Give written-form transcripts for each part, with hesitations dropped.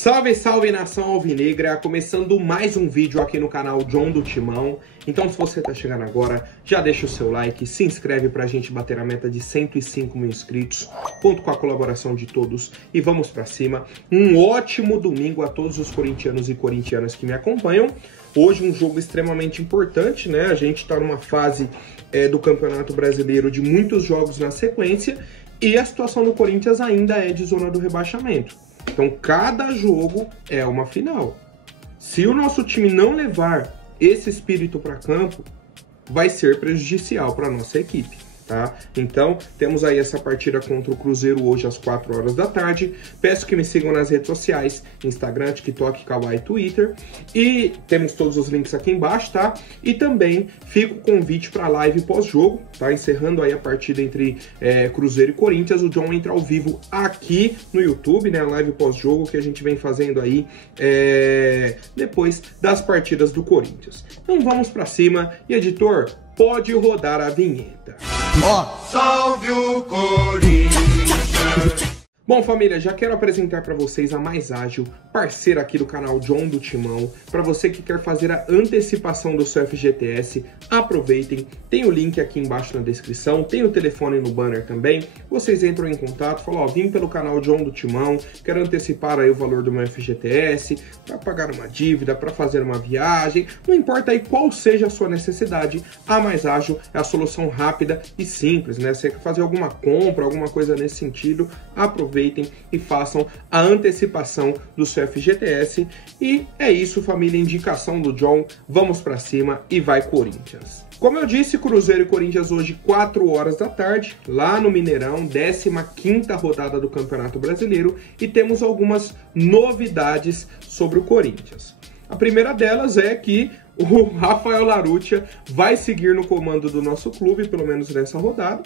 Salve, salve nação alvinegra, começando mais um vídeo aqui no canal John do Timão. Então se você tá chegando agora, já deixa o seu like, se inscreve pra gente bater a meta de 105 mil inscritos. Conto com a colaboração de todos e vamos pra cima. Um ótimo domingo a todos os corintianos e corintianas que me acompanham. Hoje um jogo extremamente importante, né? A gente tá numa fase do Campeonato Brasileiro de muitos jogos na sequência e a situação do Corinthians ainda é de zona do rebaixamento. Então, cada jogo é uma final. Se o nosso time não levar esse espírito para campo, vai ser prejudicial para a nossa equipe, tá? Então, temos aí essa partida contra o Cruzeiro hoje às 4 horas da tarde. Peço que me sigam nas redes sociais, Instagram, TikTok, Kawaii, Twitter. E temos todos os links aqui embaixo, tá? E também fica o convite para a live pós-jogo, tá? Encerrando aí a partida entre Cruzeiro e Corinthians. O John entra ao vivo aqui no YouTube, né? A live pós-jogo que a gente vem fazendo aí depois das partidas do Corinthians. Então vamos para cima. E editor, pode rodar a vinheta. Salve o Corinthians! Bom, família, já quero apresentar para vocês a Mais Ágil, parceira aqui do canal John do Timão. Para você que quer fazer a antecipação do seu FGTS, aproveitem. Tem o link aqui embaixo na descrição, tem o telefone no banner também. Vocês entram em contato, falam, ó, vim pelo canal John do Timão, quero antecipar aí o valor do meu FGTS, para pagar uma dívida, para fazer uma viagem. Não importa aí qual seja a sua necessidade, a Mais Ágil é a solução rápida e simples, né? Você quer fazer alguma compra, alguma coisa nesse sentido, aproveitem e façam a antecipação do seu FGTS. E é isso, família, indicação do John, vamos pra cima e vai Corinthians. Como eu disse, Cruzeiro e Corinthians hoje 4 horas da tarde, lá no Mineirão, 15ª rodada do Campeonato Brasileiro, e temos algumas novidades sobre o Corinthians. A primeira delas é que o Rafael Larrutia vai seguir no comando do nosso clube, pelo menos nessa rodada.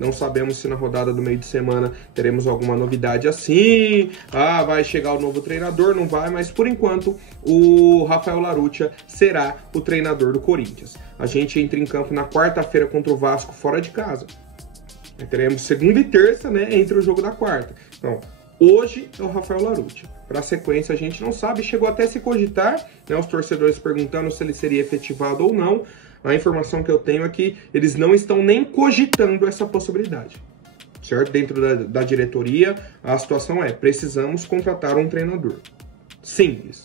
Não sabemos se na rodada do meio de semana teremos alguma novidade assim. Ah, vai chegar o novo treinador, não vai, mas por enquanto o Rafael Larrutia será o treinador do Corinthians. A gente entra em campo na quarta-feira contra o Vasco fora de casa. Teremos segunda e terça, né, entre o jogo da quarta. Então, hoje é o Rafael Larrutia. Para a sequência a gente não sabe, chegou até a se cogitar, né, os torcedores perguntando se ele seria efetivado ou não. A informação que eu tenho é que eles não estão nem cogitando essa possibilidade, certo? Dentro da diretoria, a situação é, precisamos contratar um treinador. Simples.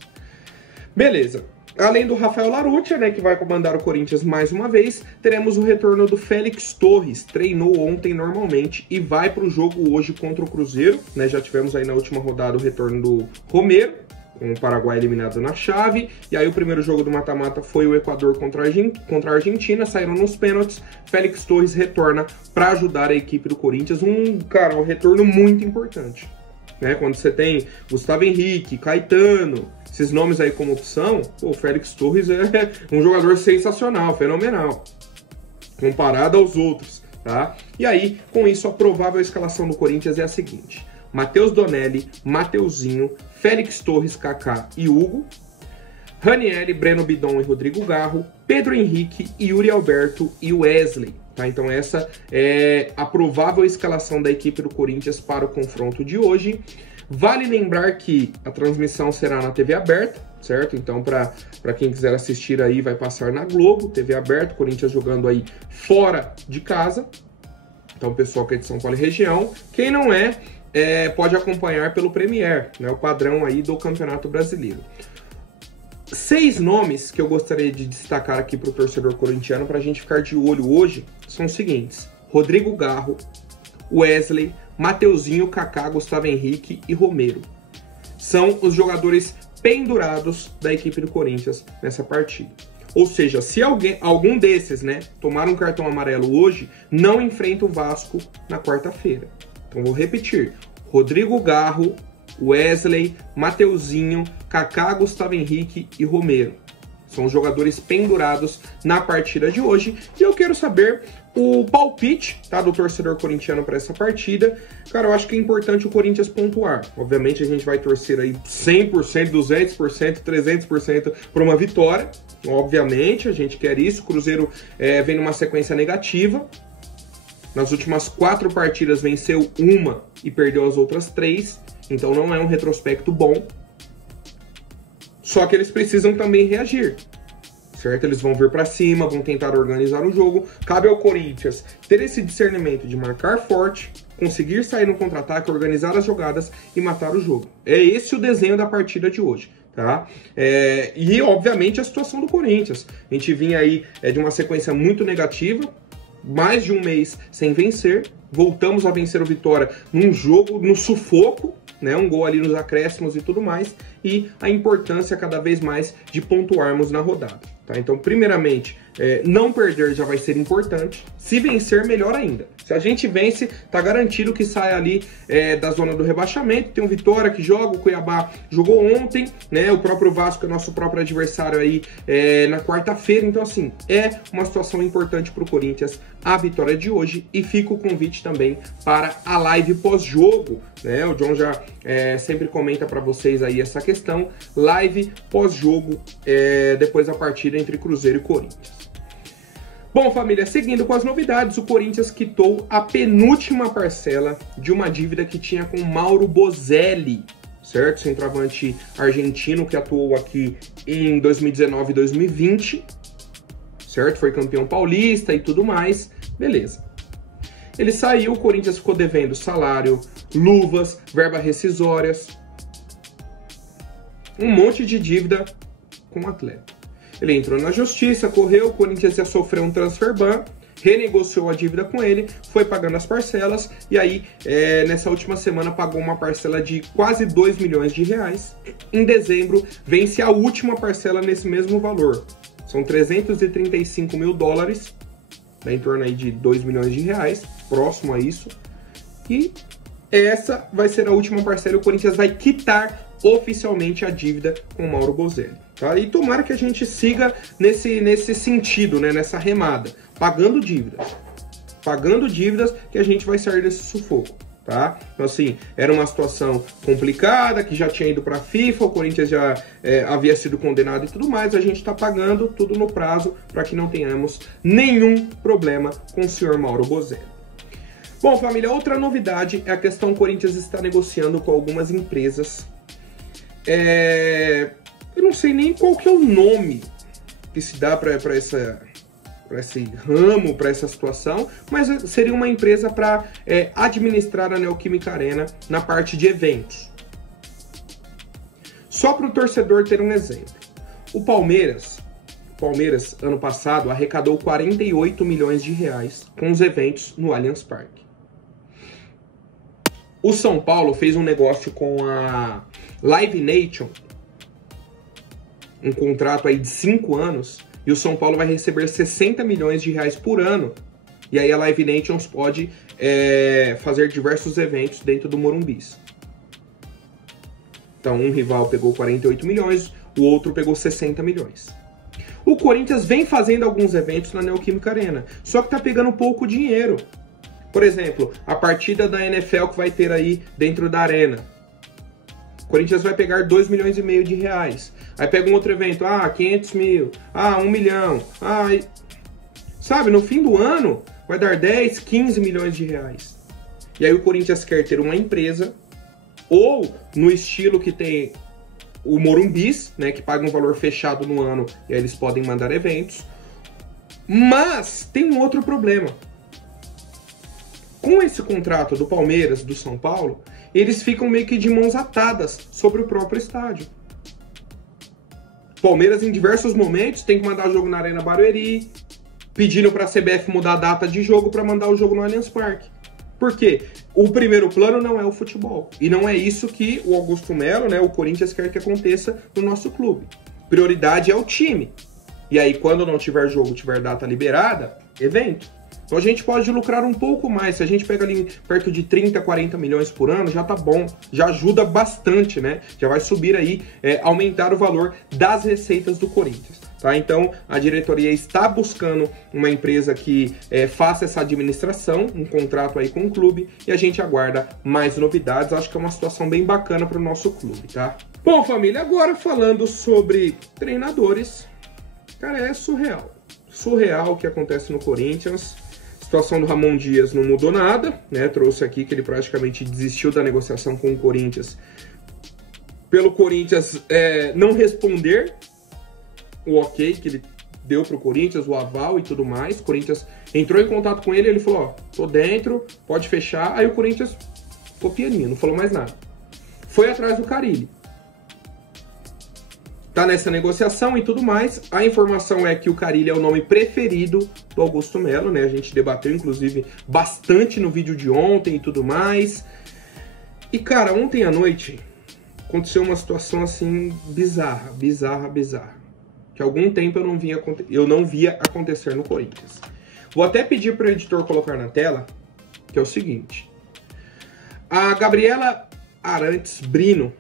Beleza. Além do Rafael Larrutia, né, que vai comandar o Corinthians mais uma vez, teremos o retorno do Félix Torres. Treinou ontem normalmente e vai para o jogo hoje contra o Cruzeiro, né? Já tivemos aí na última rodada o retorno do Romero, com o Paraguai eliminado na chave, e aí o primeiro jogo do mata-mata foi o Equador contra a Argentina, saíram nos pênaltis. Félix Torres retorna para ajudar a equipe do Corinthians, um retorno muito importante, né? Quando você tem Gustavo Henrique, Caetano, esses nomes aí como opção, pô, o Félix Torres é um jogador sensacional, fenomenal, comparado aos outros, tá? E aí, com isso, a provável escalação do Corinthians é a seguinte: Matheus Donelli, Mateuzinho, Félix Torres, Kaká e Hugo, Ranieri, Breno Bidon e Rodrigo Garro, Pedro Henrique, Yuri Alberto e Wesley. Tá? Então essa é a provável escalação da equipe do Corinthians para o confronto de hoje. Vale lembrar que a transmissão será na TV aberta, certo? Então para quem quiser assistir aí vai passar na Globo, TV aberta, Corinthians jogando aí fora de casa. Então pessoal que é de São Paulo e região, quem não pode acompanhar pelo Premier, né, o padrão aí do Campeonato Brasileiro. 6 nomes que eu gostaria de destacar aqui para o torcedor corintiano para a gente ficar de olho hoje são os seguintes: Rodrigo Garro, Wesley, Mateuzinho, Kaká, Gustavo Henrique e Romero. São os jogadores pendurados da equipe do Corinthians nessa partida. Ou seja, se algum desses, né, tomar um cartão amarelo hoje, não enfrenta o Vasco na quarta-feira. Então vou repetir: Rodrigo Garro, Wesley, Mateuzinho, Kaká, Gustavo Henrique e Romero. São jogadores pendurados na partida de hoje. E eu quero saber o palpite, tá, do torcedor corintiano para essa partida. Cara, eu acho que é importante o Corinthians pontuar. Obviamente a gente vai torcer aí 100%, 200%, 300% por uma vitória. Obviamente a gente quer isso. O Cruzeiro vem numa sequência negativa. Nas últimas 4 partidas venceu uma e perdeu as outras 3. Então não é um retrospecto bom, Só que eles precisam também reagir, certo? Eles vão vir para cima, vão tentar organizar o jogo. Cabe ao Corinthians ter esse discernimento de marcar forte, conseguir sair no contra-ataque, organizar as jogadas e matar o jogo. É esse o desenho da partida de hoje, tá? E, obviamente, a situação do Corinthians. A gente vinha aí de uma sequência muito negativa, mais de um mês sem vencer. Voltamos a vencer o Vitória num jogo, no sufoco, né? Um gol ali nos acréscimos e tudo mais. E a importância cada vez mais de pontuarmos na rodada, tá? Então, primeiramente, não perder já vai ser importante. Se vencer, melhor ainda. Se a gente vence, tá garantido que sai ali da zona do rebaixamento. Tem o Vitória que joga, o Cuiabá jogou ontem, né? O próprio Vasco é nosso próprio adversário aí na quarta-feira. Então, assim, é uma situação importante pro Corinthians a vitória de hoje. E fica o convite também para a live pós-jogo, né? O John já sempre comenta para vocês aí essa questão. Live pós-jogo, depois da partida entre Cruzeiro e Corinthians. Bom, família, seguindo com as novidades, o Corinthians quitou a penúltima parcela de uma dívida que tinha com Mauro Bozelli, certo? Centroavante argentino que atuou aqui em 2019 e 2020, certo? Foi campeão paulista e tudo mais, beleza. Ele saiu, o Corinthians ficou devendo salário, luvas, verbas rescisórias, um monte de dívida com o atleta. Ele entrou na justiça, correu, o Corinthians ia sofrer um transfer ban, renegociou a dívida com ele, foi pagando as parcelas, e aí, nessa última semana, pagou uma parcela de quase 2 milhões de reais. Em dezembro, vence a última parcela nesse mesmo valor. São 335 mil dólares, né, em torno aí de 2 milhões de reais, próximo a isso. E essa vai ser a última parcela, o Corinthians vai quitar oficialmente a dívida com o Mauro Bozelli. Tá? E tomara que a gente siga nesse sentido, né? Nessa remada, pagando dívidas que a gente vai sair desse sufoco, tá? Então, assim, era uma situação complicada, que já tinha ido para a FIFA, o Corinthians já havia sido condenado e tudo mais, a gente está pagando tudo no prazo para que não tenhamos nenhum problema com o senhor Mauro Bozelli. Bom, família, outra novidade é a questão: o Corinthians está negociando com algumas empresas. Eu não sei nem qual que é o nome que se dá para esse ramo, para essa situação, mas seria uma empresa para administrar a Neoquímica Arena na parte de eventos. Só para o torcedor ter um exemplo. O Palmeiras, ano passado, arrecadou 48 milhões de reais com os eventos no Allianz Parque. O São Paulo fez um negócio com a Live Nation, um contrato aí de 5 anos, e o São Paulo vai receber 60 milhões de reais por ano. E aí a Live Nations pode fazer diversos eventos dentro do Morumbi. Então um rival pegou 48 milhões, o outro pegou 60 milhões. O Corinthians vem fazendo alguns eventos na Neoquímica Arena, só que tá pegando pouco dinheiro. Por exemplo, a partida da NFL que vai ter aí dentro da arena. O Corinthians vai pegar 2 milhões e meio de reais. Aí pega um outro evento, 500 mil, 1 milhão, sabe, no fim do ano vai dar 10, 15 milhões de reais. E aí o Corinthians quer ter uma empresa, ou no estilo que tem o Morumbi, né, que paga um valor fechado no ano, e aí eles podem mandar eventos. Mas tem um outro problema. Com esse contrato do Palmeiras, do São Paulo, eles ficam meio que de mãos atadas sobre o próprio estádio. Palmeiras, em diversos momentos, tem que mandar o jogo na Arena Barueri, pedindo para a CBF mudar a data de jogo para mandar o jogo no Allianz Parque. Por quê? O primeiro plano não é o futebol. E não é isso que o Augusto Melo, né, o Corinthians, quer que aconteça no nosso clube. Prioridade é o time. E aí, quando não tiver jogo, tiver data liberada, evento. Então a gente pode lucrar um pouco mais. Se a gente pega ali perto de 30, 40 milhões por ano, já tá bom. Já ajuda bastante, né? Já vai subir aí, aumentar o valor das receitas do Corinthians. Tá? Então a diretoria está buscando uma empresa que faça essa administração, um contrato aí com o clube, e a gente aguarda mais novidades. Acho que é uma situação bem bacana para o nosso clube, tá? Bom, família, agora falando sobre treinadores, cara, é surreal. Surreal o que acontece no Corinthians. A situação do Ramon Dias não mudou nada, né? Trouxe aqui que ele praticamente desistiu da negociação com o Corinthians pelo Corinthians não responder o ok que ele deu pro Corinthians, o aval e tudo mais. O Corinthians entrou em contato com ele, ele falou, ó, tô dentro, pode fechar. Aí o Corinthians ficou pianinho, não falou mais nada. Foi atrás do Carille. Tá nessa negociação e tudo mais. A informação é que o Carille é o nome preferido do Augusto Melo, né? A gente debateu, inclusive, bastante no vídeo de ontem e tudo mais. E, cara, ontem à noite aconteceu uma situação, assim, bizarra. Que há algum tempo eu não via acontecer no Corinthians. Vou até pedir para o editor colocar na tela, que é o seguinte. A Gabriela Arantes Brino,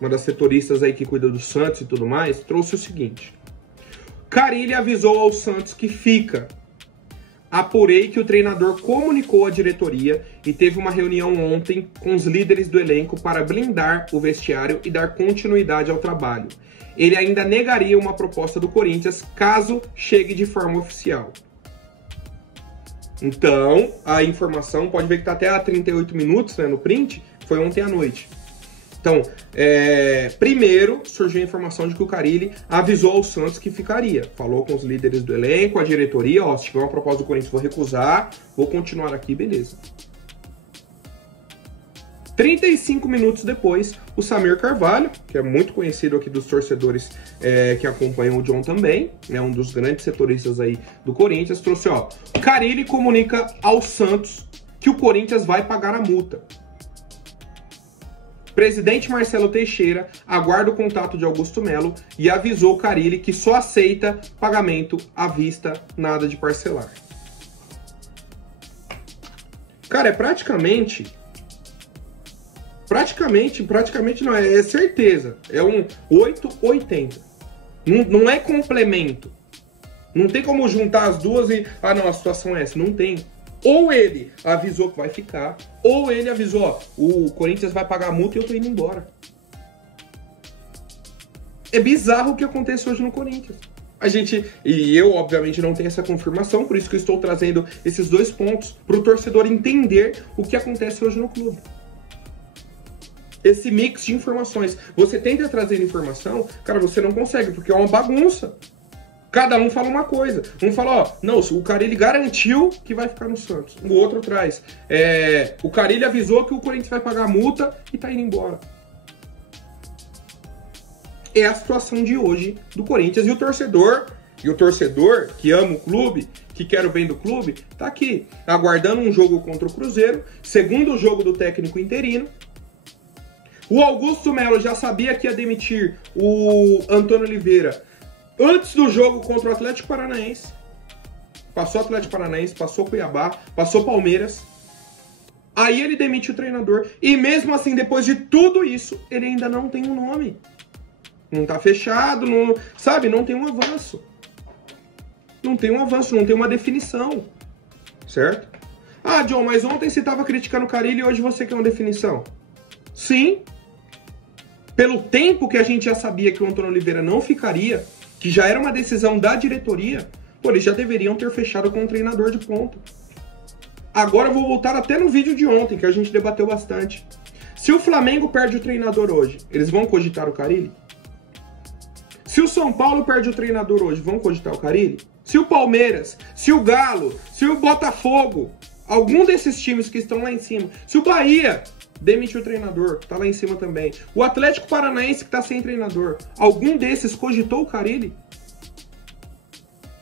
uma das setoristas aí que cuida do Santos e tudo mais, trouxe o seguinte. Carille avisou ao Santos que fica. Apurei que o treinador comunicou à diretoria e teve uma reunião ontem com os líderes do elenco para blindar o vestiário e dar continuidade ao trabalho. Ele ainda negaria uma proposta do Corinthians caso chegue de forma oficial. Então, a informação, pode ver que está até a 38 minutos, né, no print, foi ontem à noite. Então, primeiro surgiu a informação de que o Carille avisou ao Santos que ficaria. Falou com os líderes do elenco, a diretoria, ó, se tiver uma proposta do Corinthians, vou recusar, vou continuar aqui, beleza. 35 minutos depois, o Samir Carvalho, que é muito conhecido aqui dos torcedores que acompanham o John também, né, um dos grandes setoristas aí do Corinthians, trouxe, ó, Carille comunica ao Santos que o Corinthians vai pagar a multa. Presidente Marcelo Teixeira aguarda o contato de Augusto Melo e avisou o Carille que só aceita pagamento à vista, nada de parcelar. Cara, é praticamente não, é certeza. É um 880. Não é complemento. Não tem como juntar as duas e... Ah, não, a situação é essa. Não tem. Ou ele avisou que vai ficar, ou ele avisou, ó, o Corinthians vai pagar a multa e eu tô indo embora. É bizarro o que acontece hoje no Corinthians. E eu, obviamente, não tenho essa confirmação, por isso que eu estou trazendo esses dois pontos para o torcedor entender o que acontece hoje no clube. Esse mix de informações. Você tenta trazer informação, cara, você não consegue, porque é uma bagunça. Cada um fala uma coisa. Um fala, ó, não, o Carille garantiu que vai ficar no Santos. O outro traz, o Carille avisou que o Corinthians vai pagar a multa e tá indo embora. É a situação de hoje do Corinthians. E o torcedor que ama o clube, que quer o bem do clube, tá aqui, aguardando um jogo contra o Cruzeiro, segundo jogo do técnico interino. O Augusto Melo já sabia que ia demitir o Antônio Oliveira antes do jogo contra o Atlético Paranaense. Passou o Atlético Paranaense, passou o Cuiabá, passou o Palmeiras. Aí ele demite o treinador. E mesmo assim, depois de tudo isso, ele ainda não tem um nome. Não tá fechado, não, sabe? Não tem um avanço. Não tem um avanço, não tem uma definição. Certo? Ah, John, mas ontem você tava criticando o Carille e hoje você quer uma definição. Sim. Pelo tempo que a gente já sabia que o Antônio Oliveira não ficaria, que já era uma decisão da diretoria, pô, eles já deveriam ter fechado com um treinador de ponta. Agora eu vou voltar até no vídeo de ontem, que a gente debateu bastante. Se o Flamengo perde o treinador hoje, eles vão cogitar o Carille? Se o São Paulo perde o treinador hoje, vão cogitar o Carille? Se o Palmeiras, se o Galo, se o Botafogo, algum desses times que estão lá em cima, se o Bahia demitiu o treinador, tá lá em cima também, o Atlético Paranaense que tá sem treinador, algum desses cogitou o Carille?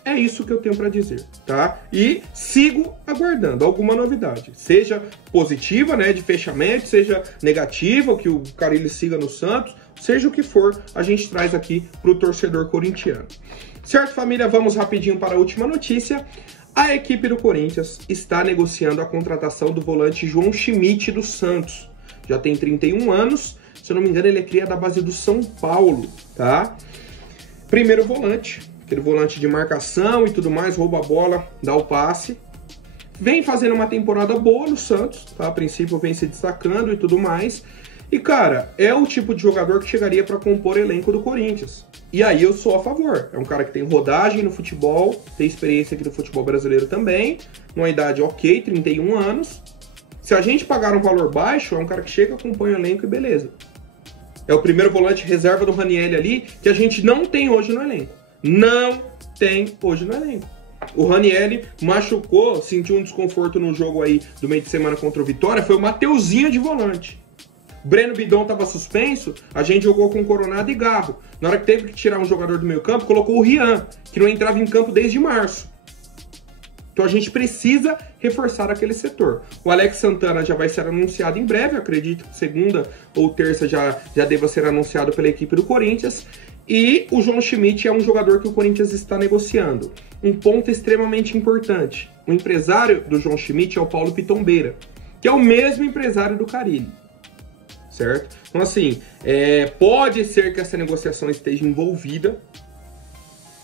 É isso que eu tenho para dizer, tá? E sigo aguardando alguma novidade, seja positiva, né, de fechamento, seja negativa, que o Carille siga no Santos, seja o que for, a gente traz aqui pro torcedor corintiano. Certo, família? Vamos rapidinho para a última notícia. A equipe do Corinthians está negociando a contratação do volante João Schmidt do Santos. Já tem 31 anos, se eu não me engano ele é cria da base do São Paulo, tá? Primeiro volante, aquele volante de marcação e tudo mais, rouba a bola, dá o passe. Vem fazendo uma temporada boa no Santos, tá? A princípio vem se destacando e tudo mais. E, cara, é o tipo de jogador que chegaria para compor o elenco do Corinthians. E aí eu sou a favor. É um cara que tem rodagem no futebol, tem experiência aqui no futebol brasileiro também, numa idade ok, 31 anos. Se a gente pagar um valor baixo, é um cara que chega, acompanha o elenco e beleza. É o primeiro volante reserva do Ranieri ali, que a gente não tem hoje no elenco. Não tem hoje no elenco. O Ranieri machucou, sentiu um desconforto no jogo aí do meio de semana contra o Vitória, foi o Mateuzinho de volante. Breno Bidon estava suspenso, a gente jogou com Coronado e Garro. Na hora que teve que tirar um jogador do meio campo, colocou o Rian, que não entrava em campo desde março. Então a gente precisa reforçar aquele setor. O Alex Santana já vai ser anunciado em breve, acredito que segunda ou terça já deva ser anunciado pela equipe do Corinthians. E o João Schmidt é um jogador que o Corinthians está negociando. Um ponto extremamente importante. O empresário do João Schmidt é o Paulo Pitombeira, que é o mesmo empresário do Carille. Certo? Então assim, pode ser que essa negociação esteja envolvida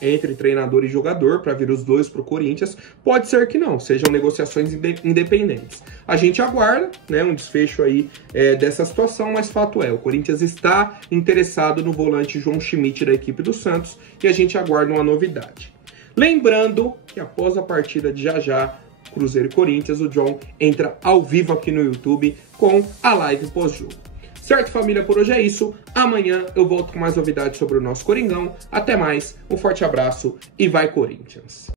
entre treinador e jogador para vir os dois para o Corinthians, pode ser que não, sejam negociações independentes. A gente aguarda, né, um desfecho aí dessa situação, mas fato é, o Corinthians está interessado no volante João Schmidt da equipe do Santos e a gente aguarda uma novidade. Lembrando que após a partida de já, Cruzeiro e Corinthians, o John entra ao vivo aqui no YouTube com a live pós-jogo. Certo, família? Por hoje é isso. Amanhã eu volto com mais novidades sobre o nosso Coringão. Até mais, um forte abraço e vai Corinthians!